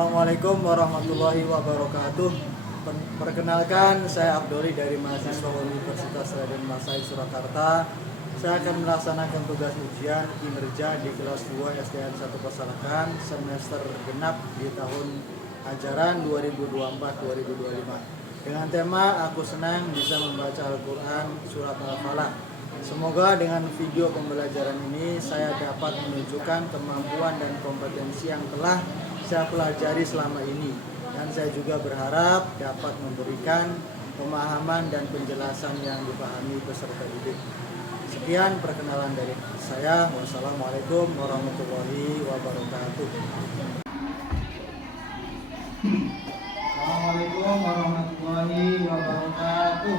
Assalamualaikum warahmatullahi wabarakatuh. Perkenalkan, saya Abdori dari mahasiswa Universitas Raden Masai Surakarta. Saya akan melaksanakan tugas ujian kinerja di kelas 2 SDN 1 Pasarakan semester genap di tahun ajaran 2024-2025. Dengan tema Aku Senang Bisa Membaca Al-Quran Surat Al-Falaq. Semoga dengan video pembelajaran ini saya dapat menunjukkan kemampuan dan kompetensi yang telah saya pelajari selama ini, dan saya juga berharap dapat memberikan pemahaman dan penjelasan yang dipahami peserta didik. Sekian perkenalan dari saya. Wassalamualaikum warahmatullahi wabarakatuh. Assalamualaikum warahmatullahi wabarakatuh.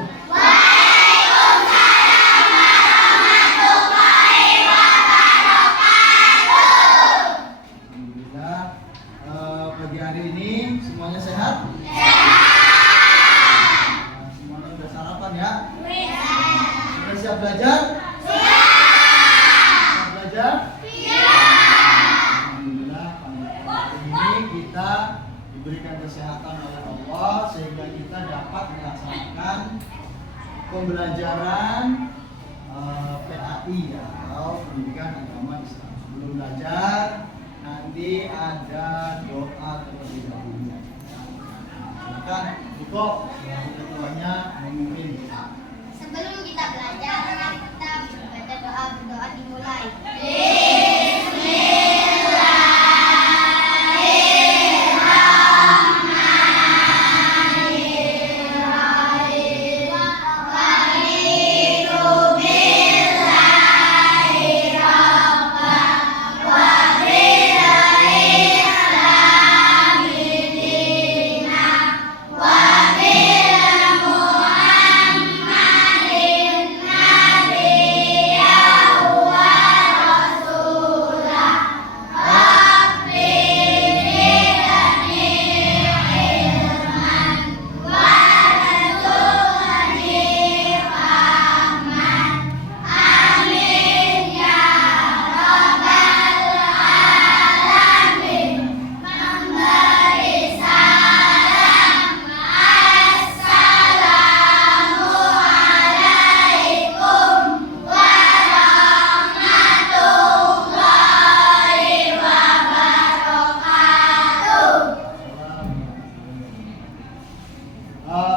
Pagi hari ini semuanya sehat? Sehat. Semuanya sudah sarapan ya? Sudah siap belajar? Siap belajar? Alhamdulillah, hari ini kita diberikan kesehatan oleh Allah sehingga kita dapat melaksanakan pembelajaran PAI ya, atau Pendidikan Agama Islam. Sebelum belajar nanti ada doa terlebih dahulu. Silakan Ibu selaku ketuanya memimpin. Sebelum kita belajar, mari kita baca doa. Doa dimulai.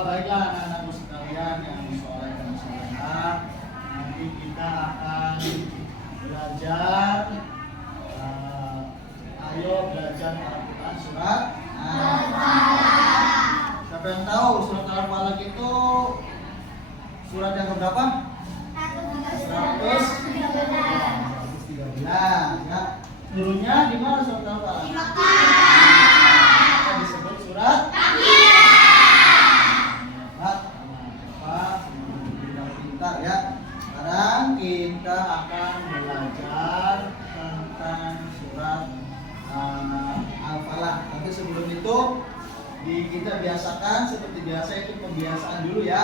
Baiklah anak-anakku sekalian yang soleh dan solehah, nanti kita akan belajar. Ayo belajar Al-Quran surat Al-Falaq. Siapa yang tahu surat Al-Falaq itu surat yang keberapa? 113 ya. Turunnya di mana surat Al-Falaq? Di Mekah. Disebut surat pintar ya. Sekarang kita akan belajar tentang surat Al-Falaq. Tapi sebelum itu kita biasakan seperti biasa, itu pembiasaan dulu ya,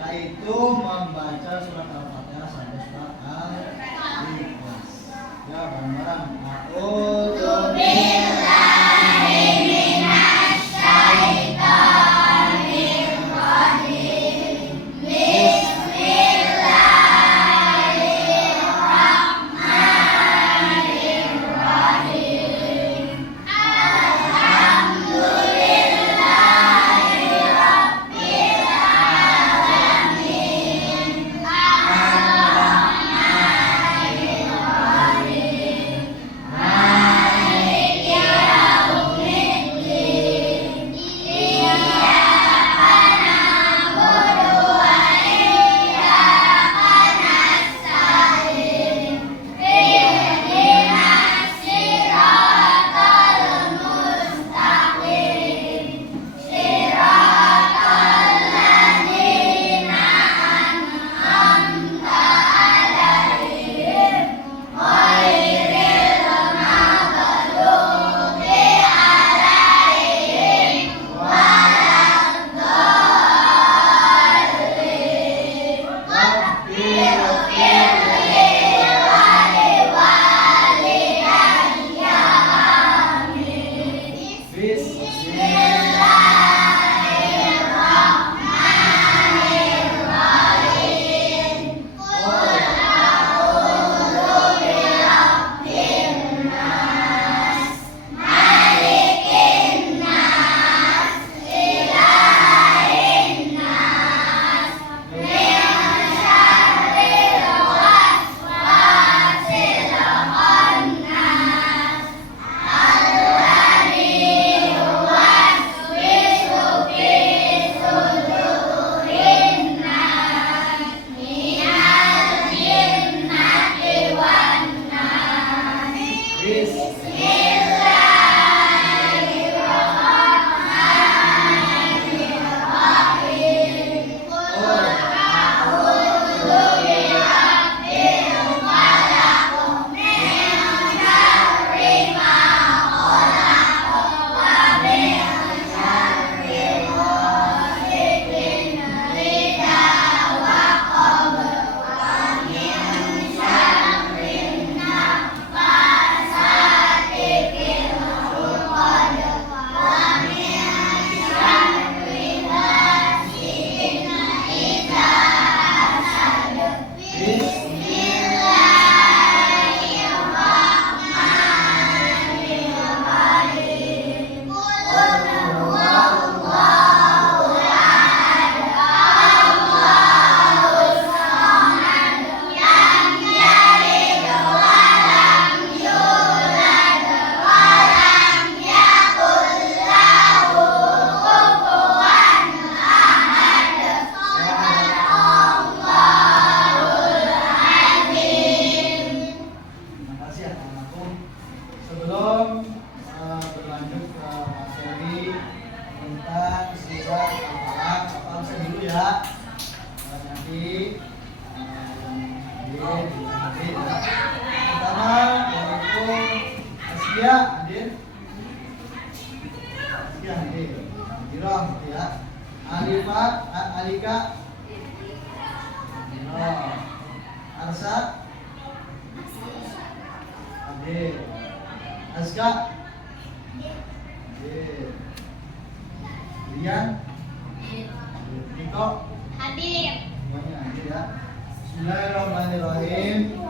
yaitu membaca surat Al-Fatihah sampai surat Al-Ikhlas. Ya, bareng-bareng. A'udzu Bismillahirrahmanirrahim.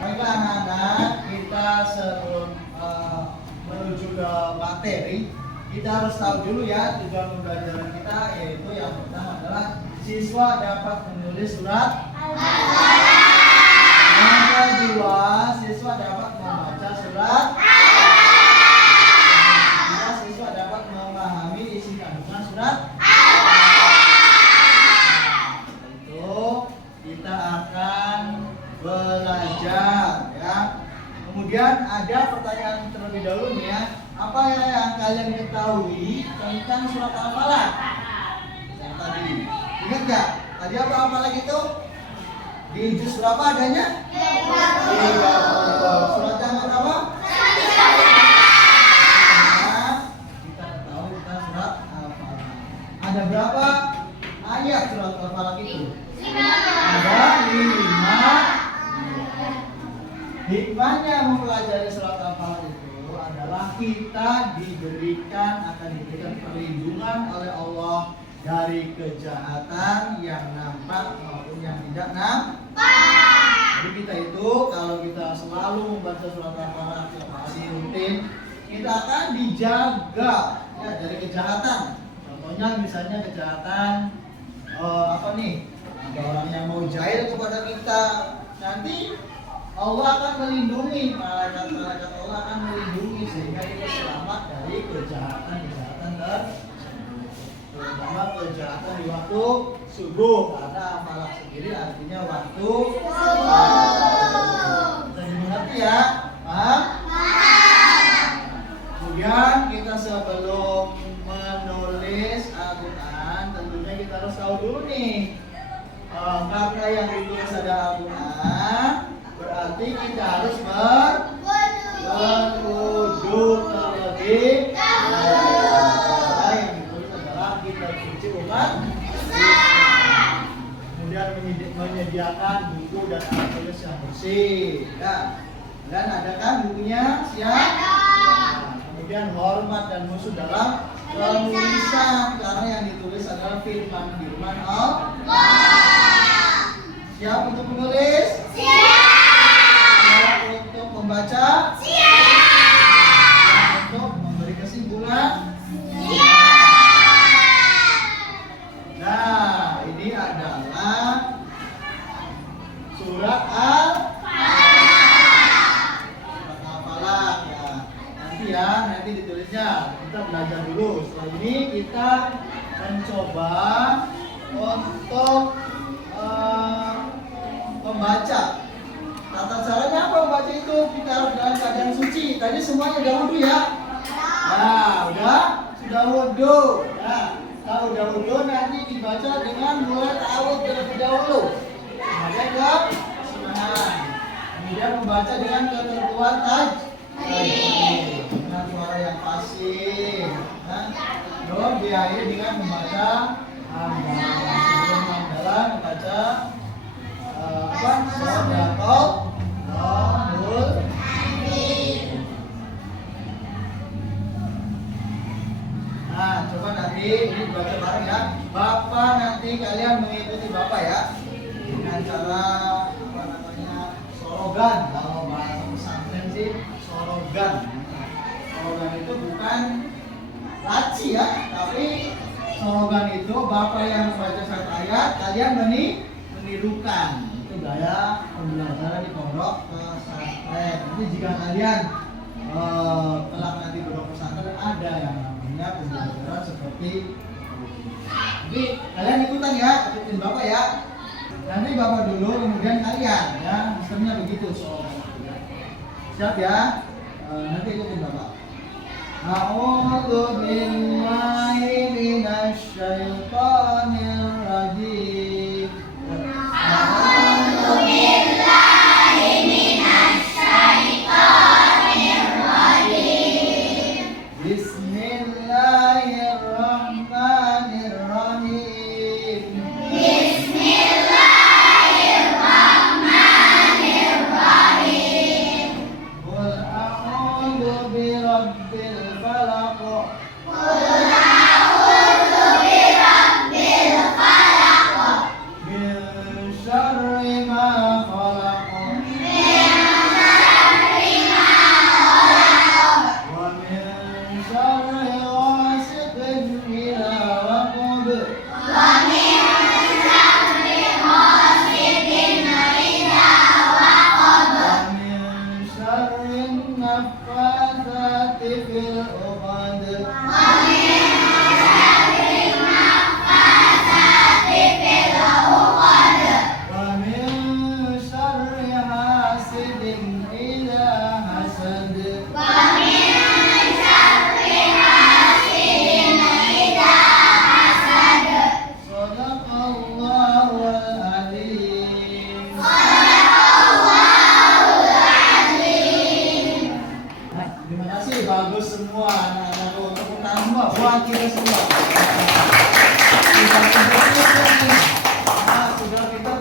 Baiklah anak-anak, kita sebelum menuju ke materi, kita harus tahu dulu ya tujuan pembelajaran kita, yaitu yang pertama adalah siswa dapat menulis surat Al-Baqarah. Yang kedua, siswa dapat membaca surat Al-Baqarah. Siswa dapat memahami isi kandungan surat kita akan belajar ya. Kemudian ada pertanyaan terlebih dahulu nih ya. Apa yang kalian ketahui tentang surat Al-Falaq? Yang tadi. Ingat nggak? Tadi apa Al-Falaq itu? Di juz berapa adanya? 30. Surat yang berapa? Kita ketahui tentang surat Al-Falaq. Ada berapa ayat surat Al-Falaq itu? Ada 5. Hikmahnya mempelajari surat Al-Falaq itu adalah kita akan diberikan perlindungan oleh Allah dari kejahatan yang nampak maupun yang tidak nampak. Jadi kita itu kalau kita selalu membaca surat Al-Falaq tiap hari rutin, kita akan dijaga ya dari kejahatan. Contohnya misalnya kejahatan apa nih? Ada orang yang mau jahil kepada kita, nanti Allah akan melindungi, malaikat-malaikat Allah akan melindungi sehingga kita selamat dari kejahatan-kejahatan terutama kejahatan di waktu subuh, karena Al-Falaq sendiri artinya waktu subuh. Bisa dimengerti ya? Paham? Kemudian kita sebelum menulis Al-Quran tentunya kita harus tahu dulu nih. Karena yang ditulis ada Al-Quran, berarti kita harus berwudu terlebih dahulu. Karena yang ditulis adalah kitab suci umat Islam. Kemudian menyediakan buku dan alat tulis yang bersih. Ya. Dan ada kan bukunya? Siap? Nah, kemudian hormat dan khusyuk dalam penulisan karena yang ditulis adalah firman Allah. Siap untuk menulis? Siap untuk membaca? Siap untuk memberi kesimpulan? Nah, ini adalah surat Al-Falaq ya. Nanti ditulisnya. Kita belajar dulu. Setelah ini kita mencoba untuk membaca. Tata caranya apa membaca itu? Kita harus dalam keadaan suci. Tadi semuanya udah wudhu ya? Nah, sudah wudhu. Nah, kalau udah wudhu nanti dibaca dengan mulai ta'awudz terlebih dahulu. Kemudian ke bismillah. Kemudian membaca dengan ketentuan tajwid dengan suara yang fasih. Lalu diakhiri dengan membaca hamdalah. Sebelum hamdalah membaca Shadaqallahul Azim. Nah, coba nanti ini baca bareng ya. Bapak nanti kalian mengikuti Bapak ya. Dengan cara sorogan. Kalau bahasa pesantren sih sorogan. Sorogan itu bukan laci ya, tapi sorogan itu Bapak yang membaca satu ayat, kalian menirukan. Itu gaya pembelajaran di pondok pesantren. Nanti jika kalian telah nanti pondok pesantren ada yang namanya pembelajaran seperti jadi kalian ikutan ya, ikutin Bapak ya. Nanti Bapak dulu, kemudian kalian ya. Sistemnya begitu siap ya. Nanti ikutin Bapak. A'udzu billahi minasy syaithanir rajim. A'udzu billahi minasy syaithanir rajim. Bismillahirrahmanirrahim. Bismillahirrahmanirrahim. Qul a'udzu birabbil falaq. Qul a'udzu birabbil falaq. Min syarri ma khalaq. Min syarri ma khalaq. Wa min syarri ghasiqin idza waqab. Wa min syarri ghasiqin idza waqab. Wa min syarri naffatsati fil 'uqad. Wa min syarri naffatsati fil 'uqad. Wa min syarri hasidin idza hasad. Wa min syarri hasidin idza hasad. Shadaqallahul azim. Shadaqallahul azim. Nah, terima kasih, bagus semua anak-anakku. Tepuk tangan semua buat kita semua. Nah, sudah kita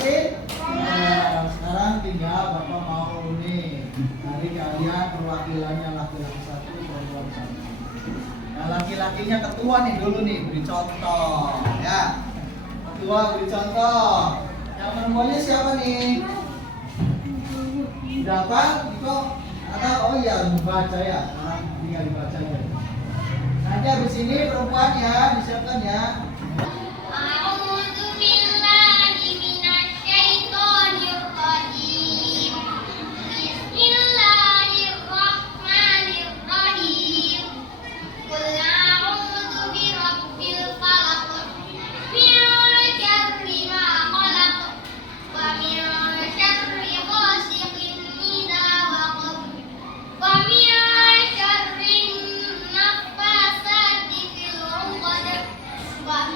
sekarang tinggal Bapak mau nih dari kalian perwakilannya laki-laki satu, perempuan satu. Nah, laki-lakinya ketua nih dulu nih, beri contoh ya. Ketua beri contoh. Yang perempuannya siapa nih? Berapa? Iko? Atau oh iya membaca ya. Nah, tinggal dibaca aja. Nanti habis ini perempuan ya disiapkan ya. A'udzu billahi minasy syaithanir rajim. Bismillahirrahmanirrahim. Qul a'udzu birabbil falaq. Min syarri ma khalaq. Wa min syarri ghasiqin idza waqab. Wa min syarri naffatsati fil 'uqad. Wa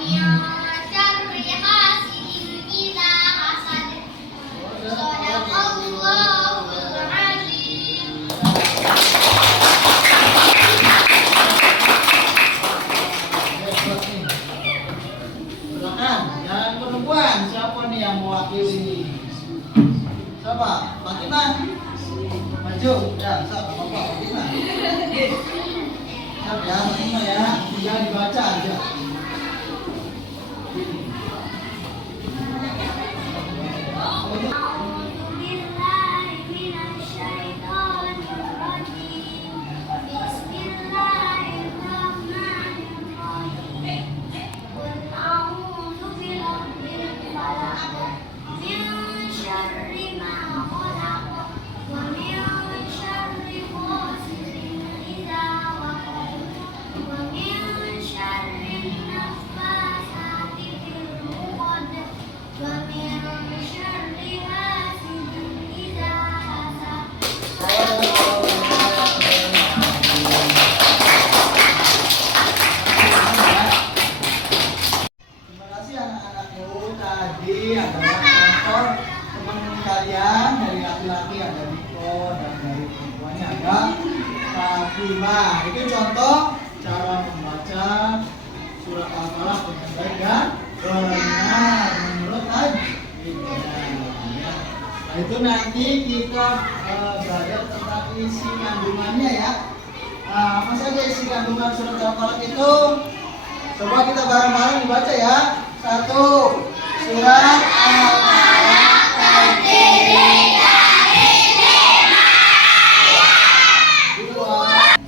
sama ya, tinggal dibaca aja. Terima kasih anak-anakku. Tadi adalah contoh teman kalian dari laki-laki ada Diko dan dari perempuannya ada Fatimah. Itu contoh cara membaca surat Al-Falaq dengan baik dan benar menurut Nah, itu nanti kita belajar tentang isi kandungannya ya. Apa saja isi kandungan surat Al-Falaq itu? Coba kita bareng-bareng dibaca ya. 1. Surat Al-Falaq terdiri dari 5 ayat. 2.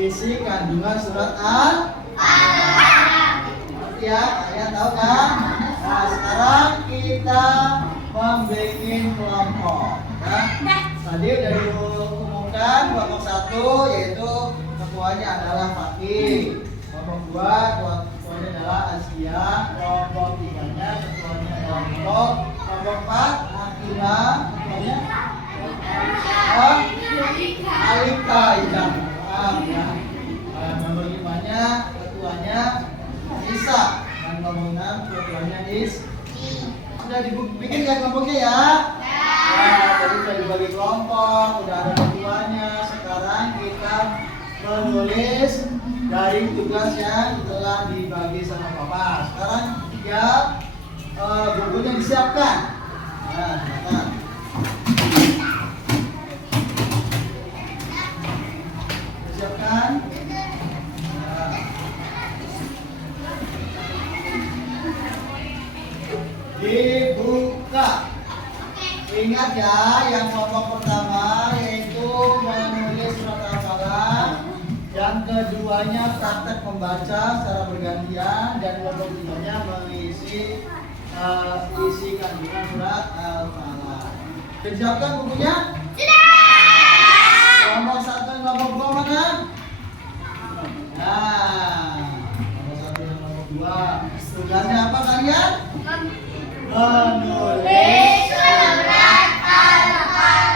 Isi kandungan surat Al-Falaq. Ya, kalian tahu kan? Nah, sekarang kita membuat kelompok. Ya. Tadi udah diumumkan kelompok 1 yaitu ketuanya adalah Fakih. Kelompok 2 ketuanya adalah Asia. Kelompok 3-nya ketuanya adalah Niko. Kelompok 4 Akila. Ketuanya Alika. Ya. Ya. Nomor 5-nya ketuanya Isa dan nomor 6 ketuanya Is. Sudah dibikin ya kelompoknya ya? Nah, tadi sudah dibagi kelompok, udah ada ketuanya. Sekarang kita menulis dari tugas yang telah dibagi sama Papa. Sekarang ya bukunya disiapkan. Nah, silakan. Siapkan. Dibuka. Ingat ya, yang kelompok pertama yaitu menulis surat Al-Falaq. Yang keduanya praktek membaca secara bergantian dan kelompok tiganya mengisi isi kandungan surat Al-Falaq. Disiapkan bukunya? Kelompok 1 dan kelompok 2 mana? Nah, kelompok 1 dan kelompok 2. Tugasnya apa kalian? Menulis surat Al-Falaq.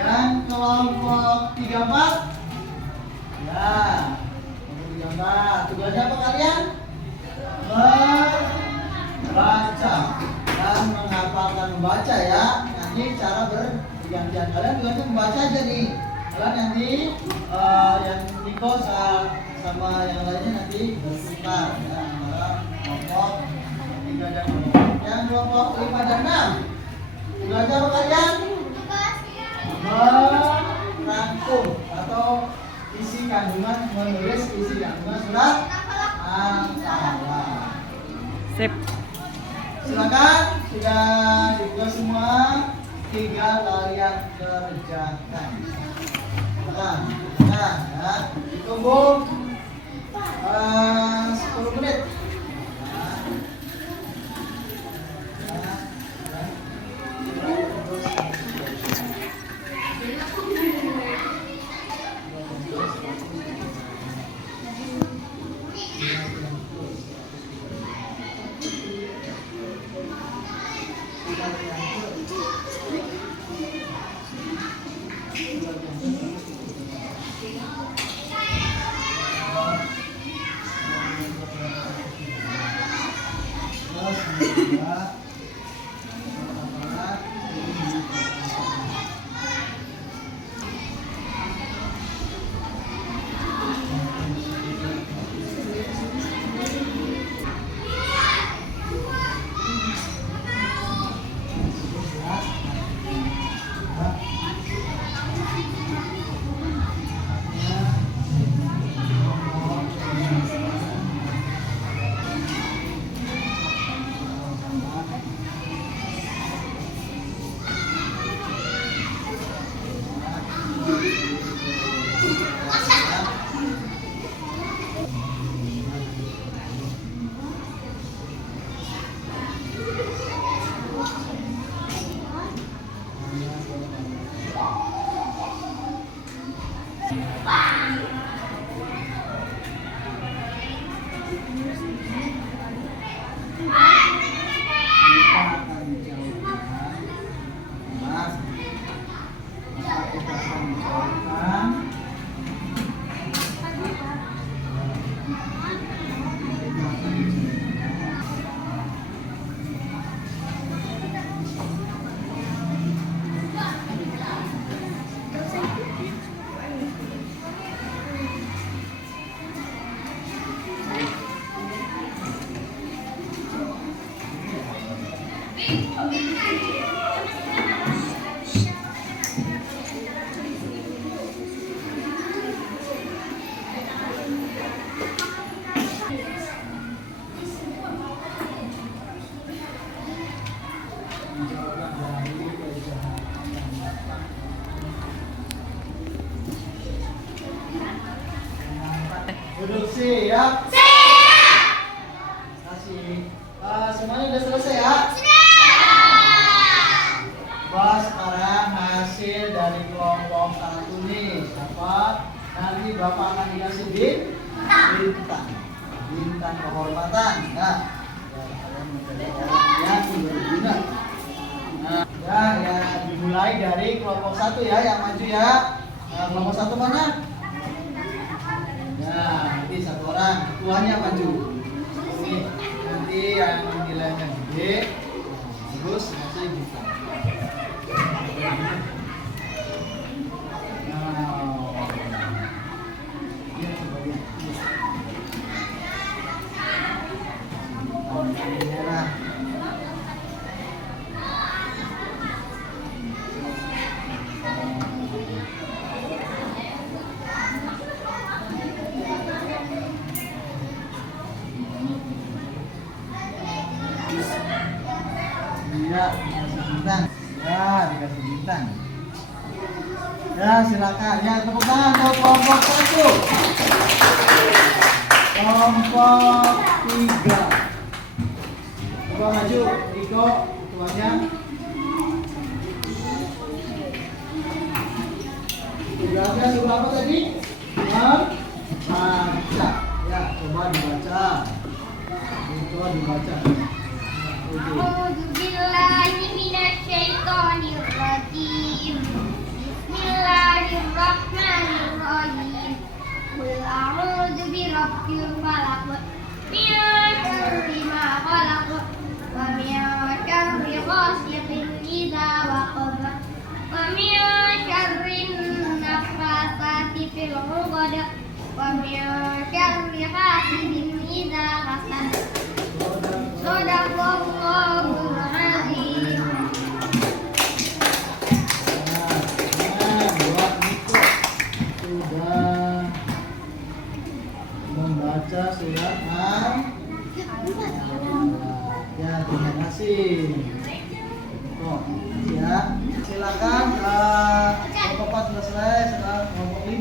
Yang kelompok 34? Ya, kelompok 34. Tugasnya apa kalian? Membaca dan menghafalkan membaca ya. Nanti cara bergantian. Kalian tugasnya membaca aja nih. Kalian nanti yang Niko sama yang lainnya nanti bertukar ya, antara kelompok 3 dan kelompok. Yang kelompok 5 dan 6 belajar apa kalian? kandungan menulis isi kandungan surat Al-Falaq. Sip. Silakan, sudah dibuka semua, tinggal kalian kerjakan. Silakan, ya. Tunggu 10 menit. Duduk siap. Kasih. Semuanya udah selesai ya? Bahas sekarang hasil dari kelompok 1 nih. Dapat nanti Bapak akan dikasih bintang. Bintang kehormatan. Nah, kalian menjadi orang yang berguna. Nah, ya dimulai dari kelompok 1 ya, yang maju ya. Kelompok 1 mana? Nah, nanti 1 orang, ketuanya maju. Nanti yang nilainya gede, terus ngasih bintang. Merah. Ya, dikasih bintang. Ya, dikasih bintang. Ya, silakan. Ya, tepuk tangan untuk kelompok 1. Kelompok 3. Coba maju, Riko, ketuanya. Tugasnya suruh apa tadi? Membaca. Ya, coba dibaca. Riko dibaca. A'udzu billahi minasyaitonir rajim. Bismillahirrahmanirrahim. Qul a'udzu birabbil falaq. Min syarri ma khalaq. Wa min syarri ghasiqin idza waqab. Wa min syarri naffasati fil 'uqad. Wa min syarri hasidin idza hasad. Shadaqallahul azim. Buat Niko sudah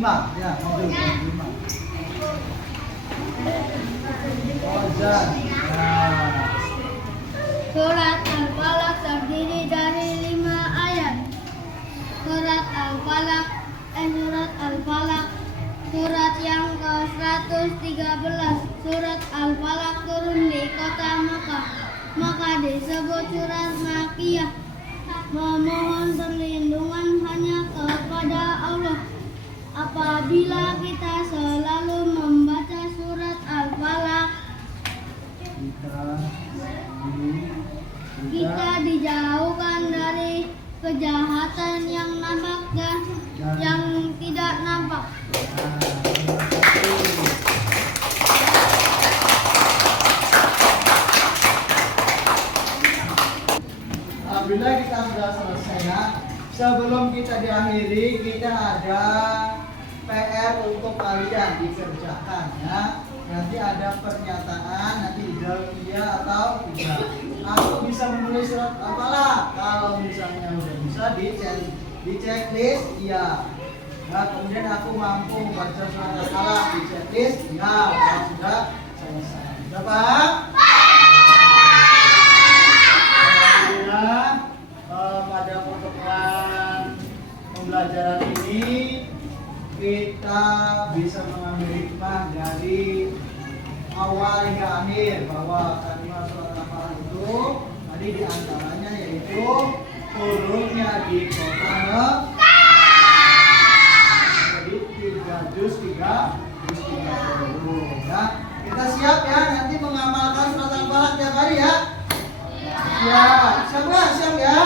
5 ya, maju pohon 5. Ozan. Nah. Surat Al-Falaq terdiri dari 5 ayat. Surat Al-Falaq, surat yang ke-113. Surat Al-Falaq turun di kota Makkah, maka disebut surat Makkiyah. Memohon perlindungan hanya kepada Allah. Apabila kita selalu membaca surat Al-Falaq, kita dijauhkan dari kejahatan yang nampak dan yang tidak nampak. Alhamdulillah kita sudah selesai ya. Sebelum kita diakhiri, kita ada PR untuk kalian dikerjakan ya. Nanti ada pernyataan, nanti dijawab iya atau tidak. Aku bisa menulis surat Al-Falaq. Kalau misalnya udah bisa di checklist iya. Nah, kemudian aku mampu membaca surat Al-Falaq di checklist iya. Kalau sudah selesai. Sudah paham? Alhamdulillah pada pertemuan pembelajaran ini kita bisa mengambil hikmah dari awal hingga akhir bahwa kalimat surat Al-Falaq itu tadi diantaranya yaitu turunnya di kota Mekah. Jadi 3 juz 30 ya. Kita siap ya nanti mengamalkan surat Al-Falaq tiap hari ya. Siap, siap nggak? Siap ya.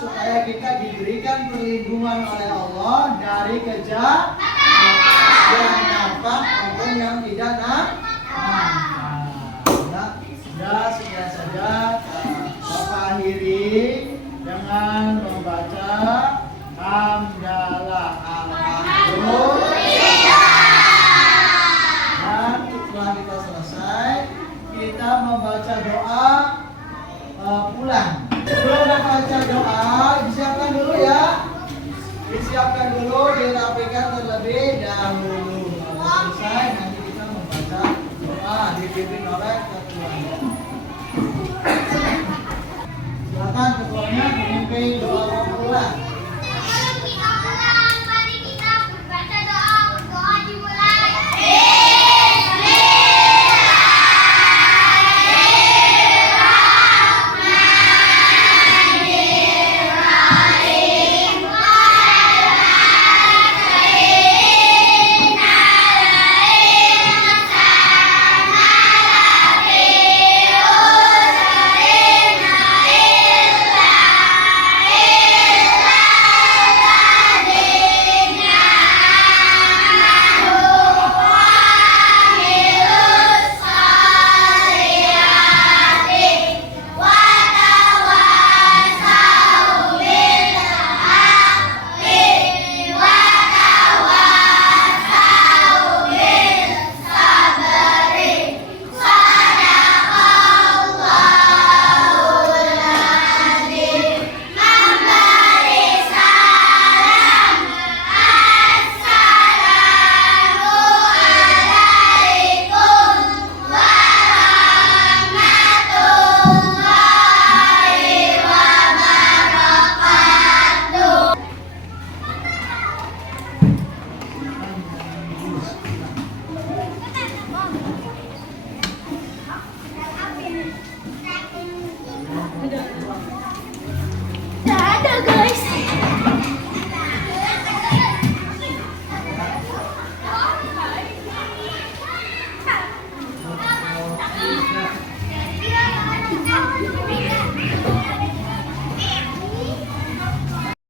Supaya kita diberikan perlindungan oleh Allah dari kejahatan yang nampak maupun yang tidak nampak. Sudah sekian saja. Bapak akhiri dengan membaca hamdalah alhamdulillah. Dan setelah kita selesai, kita membaca doa pulang. Sebelum membaca doa, disiapkan dulu ya. Disiapkan dulu, dirapikan terlebih dahulu. Kalau selesai, nanti kita membaca doa dipimpin oleh ketuanya.